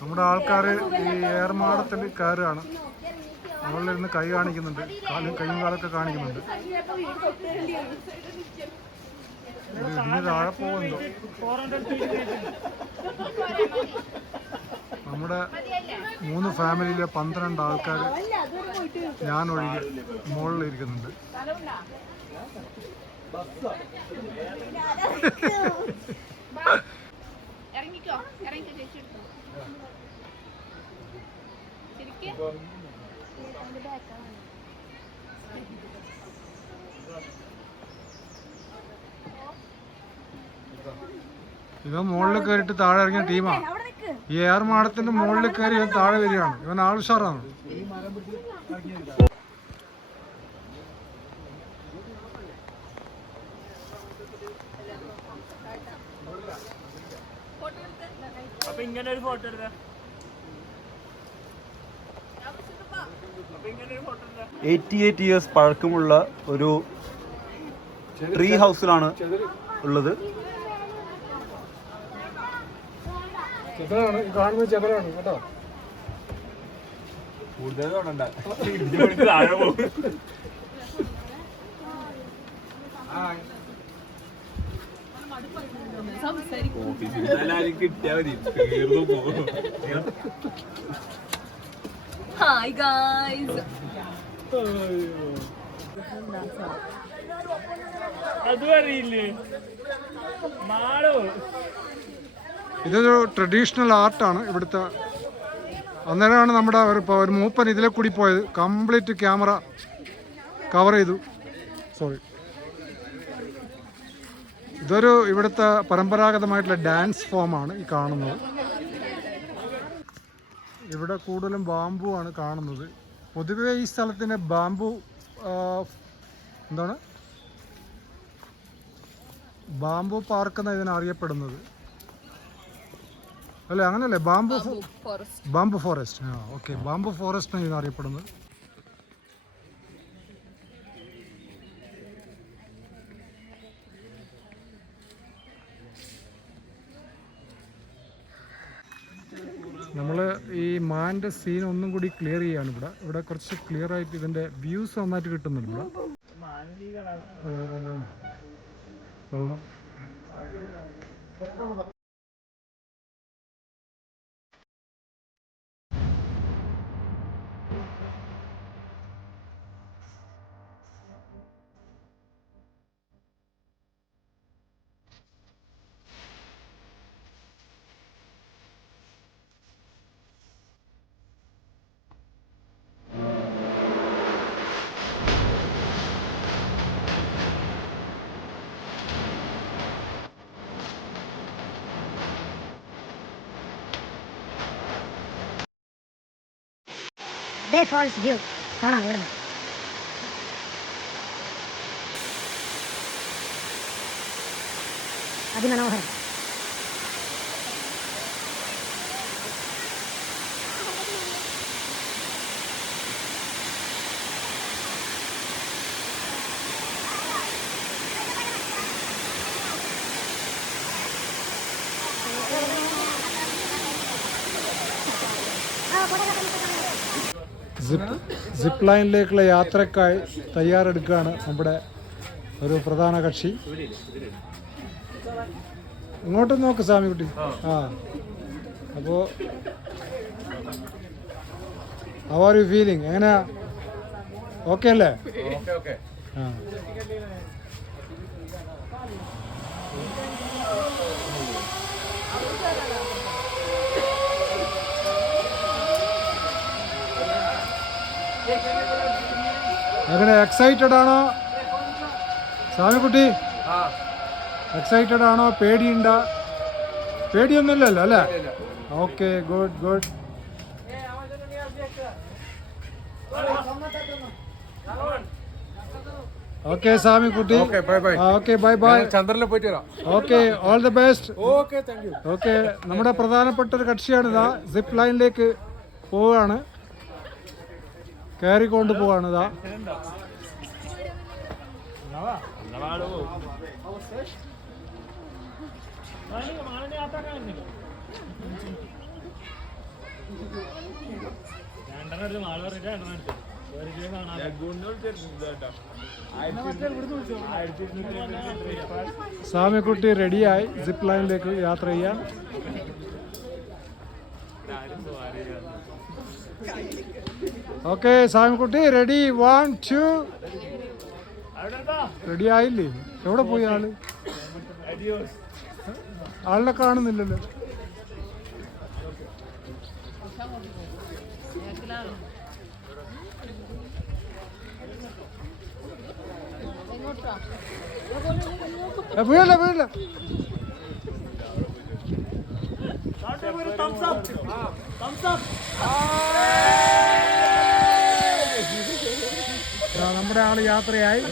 നമ്മുടെ ആൾക്കാർ ഈ ഏർമാടത്തിൽ കയറുകയാണ്. മുകളിലിരുന്ന് കൈ കാണിക്കുന്നുണ്ട്, കൈയും കാലൊക്കെ കാണിക്കുന്നുണ്ട്. ഇതിന് താഴെ പോകുന്നുണ്ടോ? നമ്മുടെ 3 ഫാമിലിയിലെ 12 ആൾക്കാർ ഞാനൊഴികെ മുകളിലിരിക്കുന്നുണ്ട്. ഇവൻ മുകളിൽ കയറിയിട്ട് താഴെ ഇറങ്ങിയ ടീമാണ്. ഈ ഏർമാടത്തിന്റെ മുകളിൽ കയറി ഇവൻ താഴെ വരികയാണ്. ഇവൻ ആൾഷാറാണ്. ഇങ്ങനെ ഒരു ഫോട്ടോ 88 ഇയേഴ്സ് പഴക്കമുള്ള ഒരു ട്രീ ഹൗസിലാണ് ഉള്ളത്. കാണുന്നത് ചെതലാണ് കേട്ടോ. കൂടുതൽ കിട്ടിയാ മതി. Hi guys. അതും അറിയില്ലേ മാളോ? ഇതൊരു ട്രഡീഷണൽ ആർട്ടാണ് ഇവിടുത്തെ. അന്നേരമാണ് നമ്മുടെ ഒരു മൂപ്പൻ ഇതിലെ കൂടി പോയത്. കംപ്ലീറ്റ് ക്യാമറ കവർ ചെയ്തു. സോറി. ഇതൊരു ഇവിടുത്തെ പരമ്പരാഗതമായിട്ടുള്ള ഡാൻസ് ഫോമാണ് ഈ കാണുന്നത്. ഇവിടെ കൂടുതലും ബാംബു ആണ് കാണുന്നത്. പൊതുവേ ഈ സ്ഥലത്തിന് ബാംബു എന്താണ് ബാംബു പാർക്ക് എന്നാണ് ഇതിനറിയപ്പെടുന്നത് അല്ലേ? അങ്ങനല്ലേ? Bamboo forest. ആ ഓക്കെ, ബാംബു ഫോറസ്റ്റ് ആണ് ഇതിനറിയപ്പെടുന്നത്. നമ്മൾ ഈ മാൻ്റെ സീൻ ഒന്നും കൂടി ക്ലിയർ ചെയ്യാണ്. ഇവിടെ കുറച്ച് ക്ലിയർ ആയിട്ട് ഇതിൻ്റെ വ്യൂസ് നന്നായിട്ട് കിട്ടുന്നുണ്ട് ഇവിടെ. ഫോൾസ് വ്യൂ കാണാം ഇവിടുന്ന്. അതിമനോഹരം. സിപ്പ് ലൈനിലേക്കുള്ള യാത്രക്കായി തയ്യാറെടുക്കുകയാണ് നമ്മുടെ ഒരു പ്രധാന കക്ഷി. ഇങ്ങോട്ടും നോക്ക് സ്വാമിക്കുട്ടി. ആ അപ്പോൾ ഹൗ ആർ യു ഫീലിംഗ്? എങ്ങനെയാ? ഓക്കെ അല്ലേ? ആ എങ്ങനെ? എക്സൈറ്റഡ് ആണോ സ്വാമിക്കുട്ടി? എക്സൈറ്റഡ് ആണോ? പേടിയുണ്ടോ? പേടിയൊന്നുമില്ലല്ലോ അല്ലേ? Okay, good good. Okay Swamikutty. Okay, bye bye. ചന്ദ്രനിൽ പോയിട്ട് വരാം. Okay, all the best. Okay, thank you. Okay, നമ്മുടെ പ്രധാനപ്പെട്ട ഒരു കക്ഷിയാണ് ഇതാ സിപ്പ് ലൈനിലേക്ക് പോവുകയാണ്. കയറിക്കൊണ്ട് പോവാണ് ഇതാ. മാളിനെ ആത്താക്കാന്നില്ല രണ്ടെണ്ണം മാള് പറഞ്ഞിട്ട് രണ്ടെണ്ണം എടുത്തു സാമിക്കുട്ടി റെഡിയായി സിപ്പ് ലൈനിലേക്ക് യാത്ര ചെയ്യാൻ. ഓക്കെ സാമിക്കുട്ടി റെഡി 1 2 റെഡി ആയില്ലേ? എവിടെ പോയി ആള്? ആളിനെ കാണുന്നില്ലല്ലോ. വീഴല്ല വീഴല്ല. നമ്മുടെ ആള് യാത്രയായി.